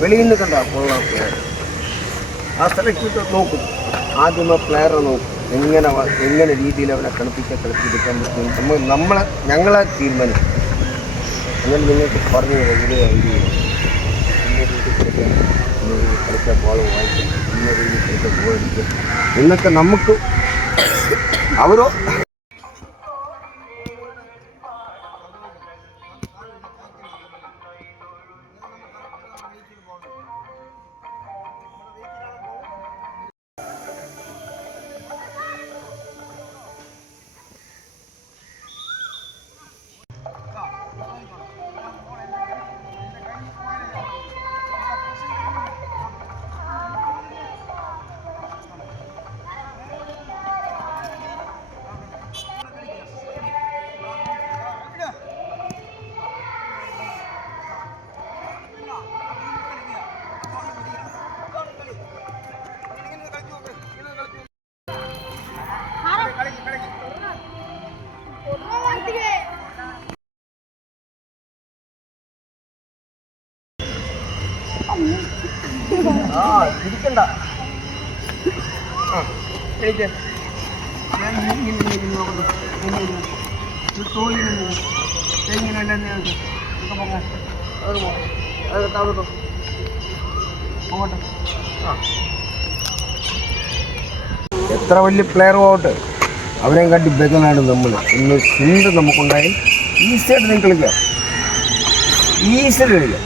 വെളിയിൽ നിന്ന് കണ്ടാ കൊള്ളാം പ്ലെയർ. ആ സ്ഥലത്ത് നോക്കും, ആദ്യം ആ പ്ലെയറെ നോക്കും, എങ്ങനെ രീതിയിൽ അവനെ കളിപ്പിച്ചെടുക്കാൻ പറ്റും. ഞങ്ങളെ തീരുമാനിക്കും. അങ്ങനെ നിങ്ങൾക്ക് പറഞ്ഞു വലിയ ഐഡിയ ഇന്ന രീതിയിൽ കളിക്കാൻ, ഇന്ന രീതിയിൽ കളിക്കാൻ ബോൾ വാങ്ങിക്കും, ഇന്ന രീതിയിൽ കളിക്കാൻ ബോൾ അടിക്കും എന്നൊക്കെ നമുക്ക് അവരോ ഇരിക്കണ്ട. എനിക്ക് എത്ര വലിയ പ്ലെയർ പോകട്ടെ, അവരെയും കണ്ടി ബെഗനാണ് നമ്മൾ. ഇന്ന് ചിന്ത നമുക്കുണ്ടായി ഈസിയായിട്ട് നിങ്ങൾ കളിക്കാം, ഈസിയായിട്ട് കളിക്കാം.